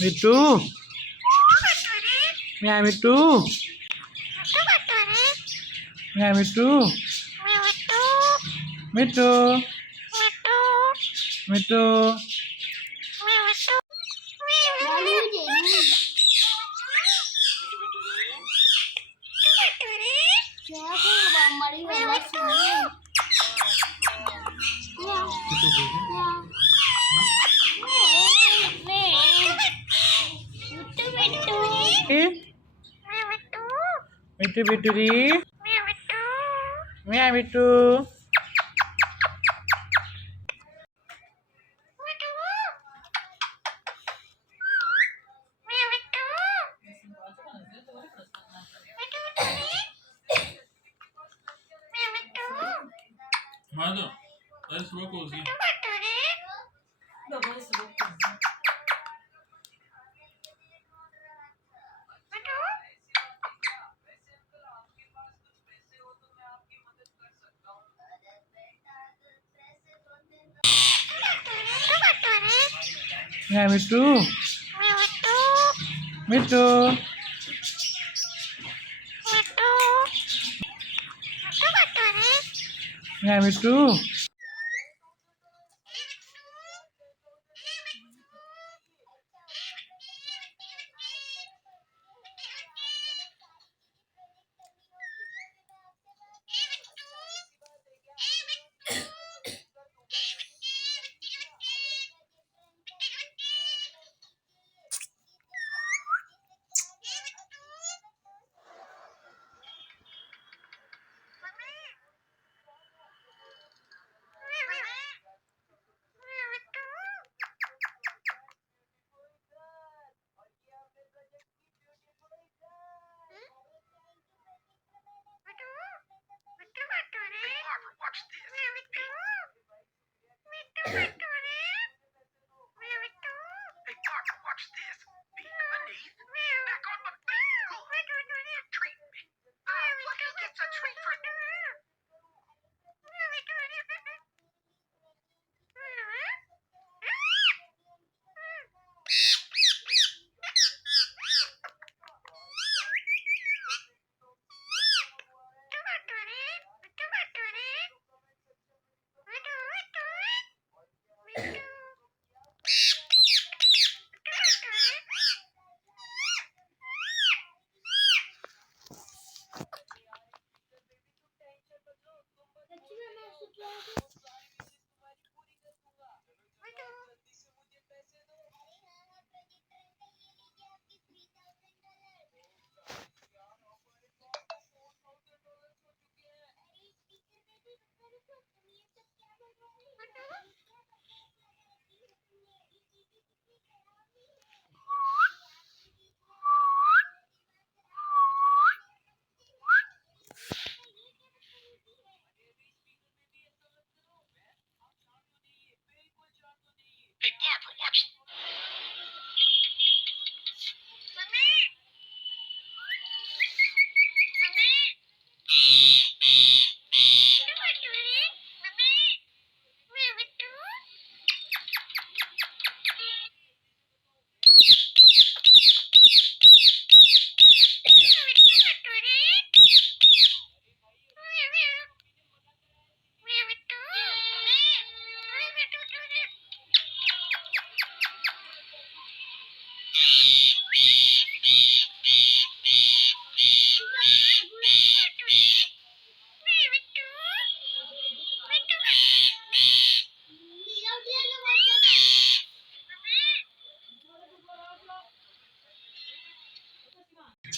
মিট্টু মিয়া মিট্টু মিয়া মিট্টু মিট্টু মিট্টু মিট্টু মিট্টু রি মিয়া Mittu Mother, let's work with you. Mia Mittu Mittu Mia Mittu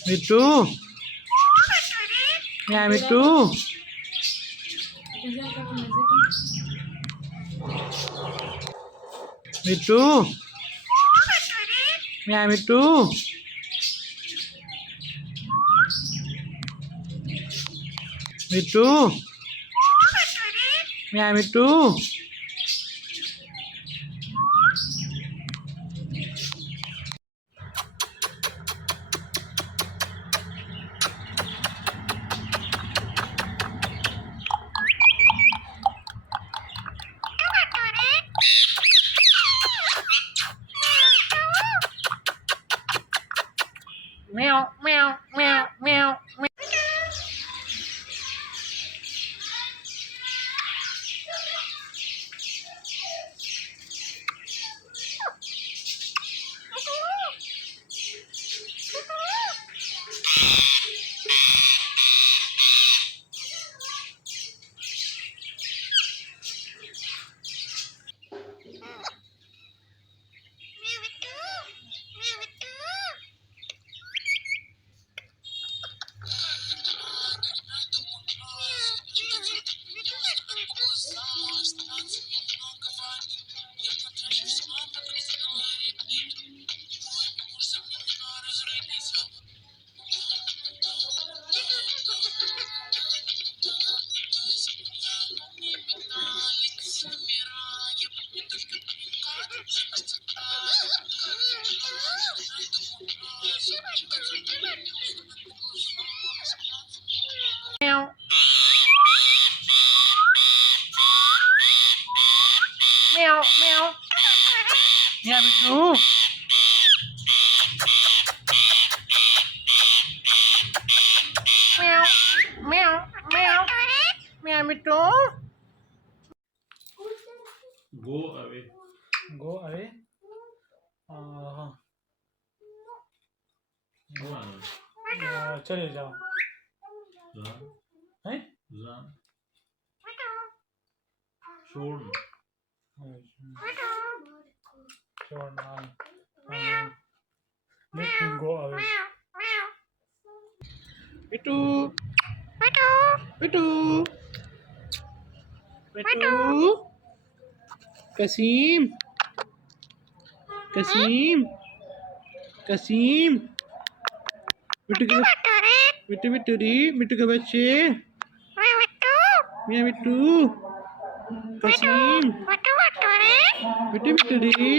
Mittu Mia Mittu Mittu Mia Mittu Mittu Mia Mittu Meow. Meow, meow. Meow, Bittu. Meow, meow, meow. Meow, Bittu. Go away. Go away. Go on. चले जाओ. Run. हैं? Run. Shown. Sure, man. Let him go away. Bittu. Bittu. Bittu. Kasim. Kasim. Kasim. Bittu के बिट्टू बिट्टू दी बिट्टू के बच्चे मियाँ बिट्टू कसीम बिट्टू बिट्टू दी बिट्टू बिट्टू बिट्टू दी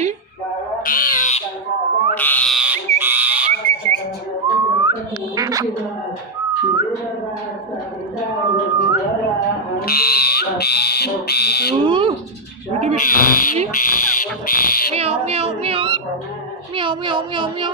म्याऊ म्याऊ म्याऊ म्याऊ म्याऊ म्याऊ म्याऊ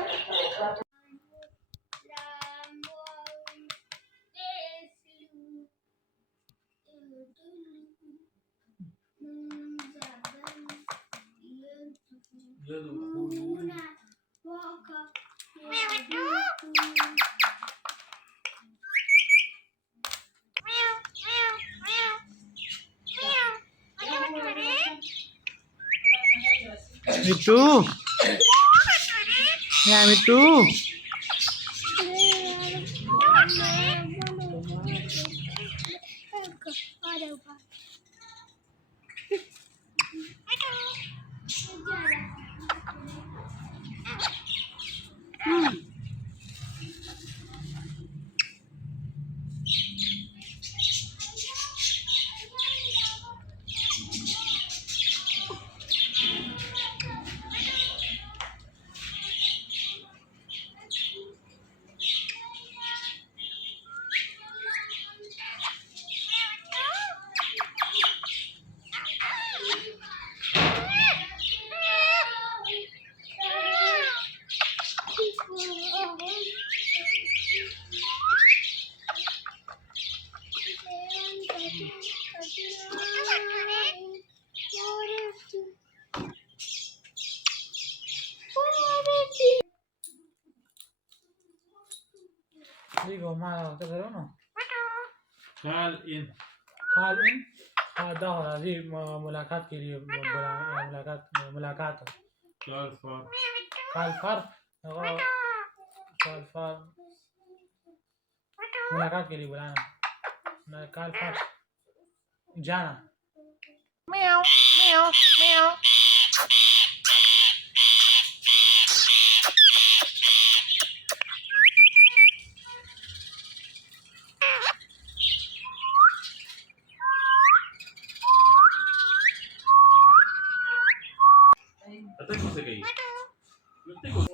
बिट्टू क्या बिट्टू देखो माँ तो करो ना Call in. कॉल इन दा हो रहा जी मुलाकात के लिए मुलाकात Call for. कॉल फॉर मुलाकात के लिए बुलाना कॉल फॉर जाना म्याऊ म्याऊ म्याऊ Até que você quer ir? Não tem como.